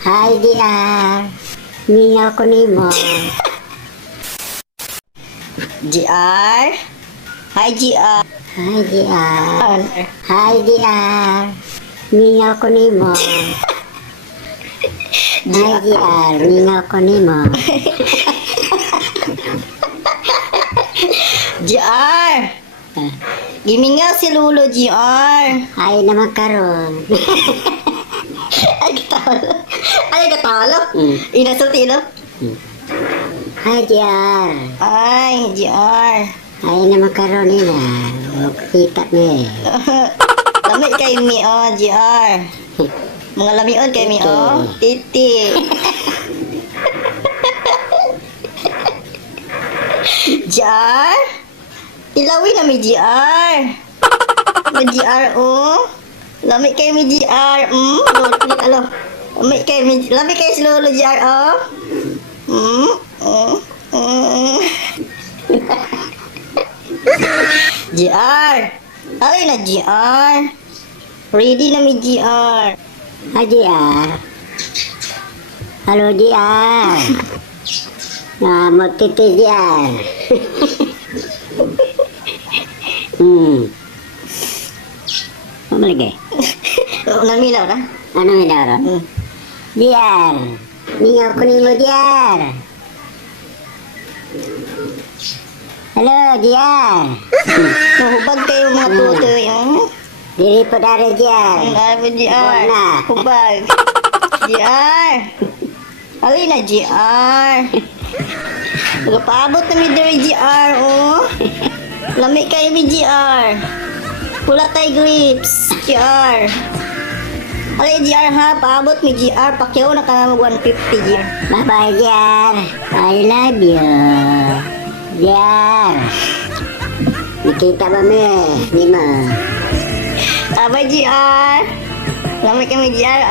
Hai JR, mingaw ko nimo. JR? Hi JR. Hai JR, hai JR, mingaw ko nimo. Hai JR, mingaw ko nimo. JR! Gimingaw si Lolo JR. Ay naman karon. Ay katalo. Ay katalo. Hmm. Inasulti no? Hai JR, Ay JR. ay naman karon nila. O kita ni. Lami kay mi JR. Mga lamion kay mi Titi. JR? Ilawi na mi JR. Mi JR Lami kay mi JR. Alo. Lami kay si Lolo JR JR. Alay na JR. Ready na mi JR. Hai JR. Halo JR. Nah, mau titi JR. Apa lagi? Namilaw na? Ano may naroon? JR. Mingaw ko nimo JR. Halo JR. Mahubag kayo mga tutoy. Diri po dari JR. Ano JR? Wala. Hubag. JR. Alay na JR. Nagapaabot na mi diri JR Lami kayo mi JR. Pula tay grips JR. Alay JR ha, paabot mi JR. Pakyaw na ka na mag 150 JR. Bye bye JR. I love you. JR. Nakita ba mi? Di mo. Abay JR. Lami kami JR